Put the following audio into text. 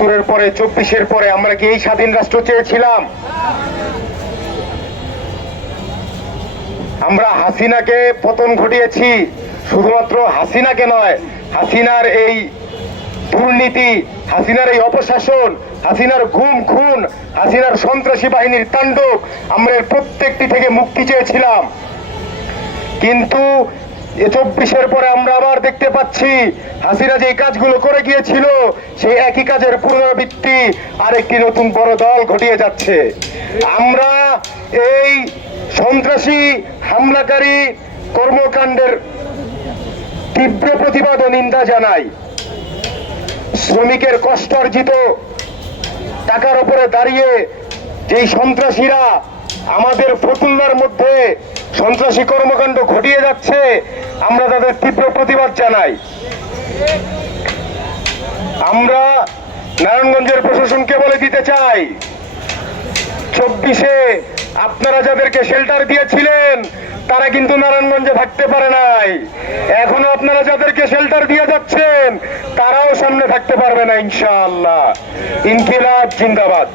৭২-এর পরে ২৪-এর পরে আমরা কি এই স্বাধীন রাষ্ট্র চেয়েছিলাম? আমরা হাসিনাকে পতন ঘটিয়েছি। শুধুমাত্র হাসিনাকে নয়, হাসিনার এই দুর্নীতি, হাসিনার এই অপশাসন, হাসিনার গুম খুন, হাসিনার সন্ত্রাসী বাহিনীর তাণ্ডব, আমরা এর প্রত্যেকটি থেকে মুক্তি চেয়েছিলাম। কিন্তু ২৪-এর পরে আমরা আবার দেখতে পাচ্ছি হাসিনা যে কাজগুলো করে গিয়েছিল সেই একই কাজের পুনরাবৃত্তি আরেকটি নতুন বড় দল ঘটিয়ে যাচ্ছে। আমরা এই সন্ত্রাসী হামলাকারী কর্মকাণ্ডের তীব্র প্রতিবাদ ও নিন্দা জানাই। শ্রমিকের কষ্ট অর্জিত টাকার উপরে দাঁড়িয়ে যেই সন্ত্রাসীরা আমাদের ফতুল্লার মধ্যে সন্ত্রাসী কর্মকাণ্ড ঘটিয়ে যাচ্ছে, আমরা তাদের তীব্র প্রতিবাদ জানাই। আমরা নারায়ণগঞ্জের প্রশাসনকে বলে দিতে চাই, ২৪-এ আপনারা যাদেরকে শেল্টার দিয়েছিলেন তারা কিন্তু নারায়ণগঞ্জে থাকতে পারে নাই। এখনো আপনারা যাদেরকে শেল্টার দিয়ে যাচ্ছেন তারাও সামনে থাকতে পারবে না ইনশাআল্লাহ। ইনকিলাব জিন্দাবাদ।